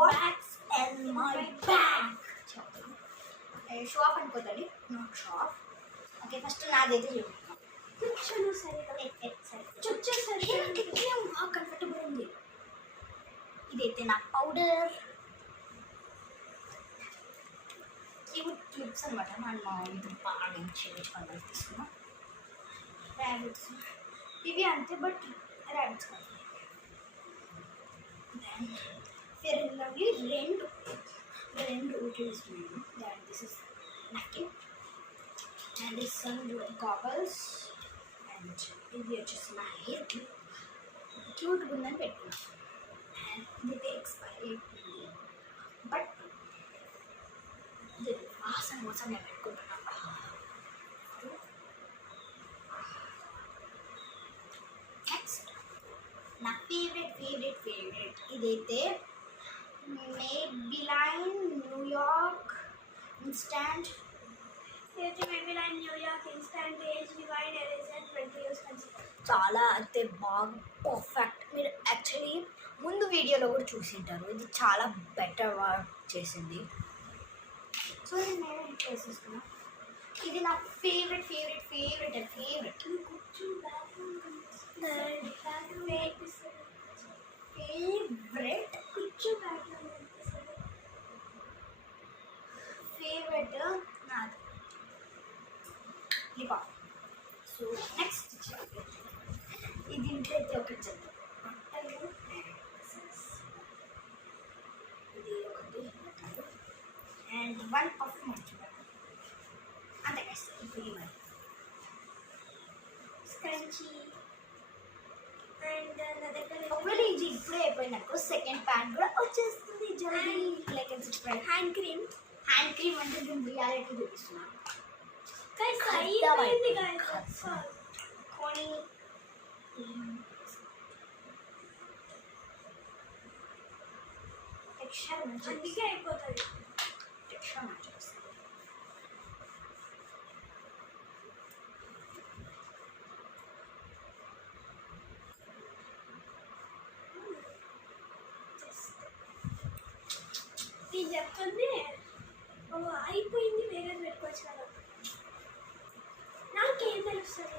Watts in my bag. Show off అనుకోదండి, not show off. Okay, first నాదైతే చూపిస్తాను. కూర్చోను సరిగా చుట్టూ సరిగా బాగా కంఫర్టబుల్ ఉంది. ఇదైతే నా పౌడర్ క్యూబ్స్ అనమాట. మనం ఇది బాగా చేయించుకోవాలి తీసుకున్నాం. ర్యాబిట్స్ ఇవి అంతే, బట్ ర్యాబిట్స్ కాదు. దెన్ ఫెయిర్ అండ్ లవ్లీ రెండు తీసుకున్నాను. దెన్ దిస్ ఇస్ నకిన్ and this sun goggles and ఇది వచ్చేసి నా హెయిర్ క్యూట్గా ఉందని పెట్టుకున్నాను. అండ్ ఇది ఎక్స్పైరీ అయిపోయింది, బట్ ఇది వాసన కోసం నేను పెట్టుకుంటున్నాను. నెక్స్ట్ నా ఫేవరెట్ ఇదైతే Maybelline New York instant age rewind eraser 20 years consistent. చాలా అయితే బాగా పర్ఫెక్ట్. మీరు యాక్చువల్లీ ముందు వీడియోలో కూడా చూసింటారు, ఇది చాలా బెటర్ వర్క్ చేసింది. సో నేను వేసేసుకున్నా. ఇది నా ఫేవరెట్. నాది లిపా. సో నెక్స్ట్ ఇది ఇంట్లో అయితే ఒకటి చెప్తాను. ఇది ఒకటి అండ్ 1 పఫ్ మంచిగా అంతే గైస్. ఇప్పుడు మరి స్క్రంచీ అండ్ నా దగ్గర ఒకవేళ ఇది ఇప్పుడే అయిపోయినాక సెకండ్ ప్యాన్ కూడా వచ్చేస్తుంది జల్దీ. Like and subscribe. Hand cream అంటే నేను రియాలిటీ చూపిస్తున్నాను. కొని టెక్స్చర్ మంచిగా అయిపోతుంది. టెక్స్చర్ మంచిగా వస్తుంది. ఇది చెప్తుంది అయిపోయింది, వేరే పెట్టుకోవచ్చు కదా. నాకేం తెలుస్తుంది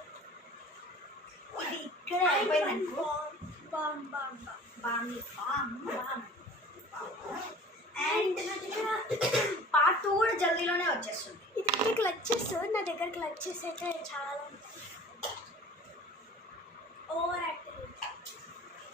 ఇది ఇక్కడ అయిపోయింది. అండ్ నా దగ్గర పార్ట్ 2 కూడా జల్దీలోనే వచ్చేస్తుంది. ఇది దగ్గర క్లచెస్, నా దగ్గర క్లచెస్ అయితే చాలా ఉంటాయి. Over active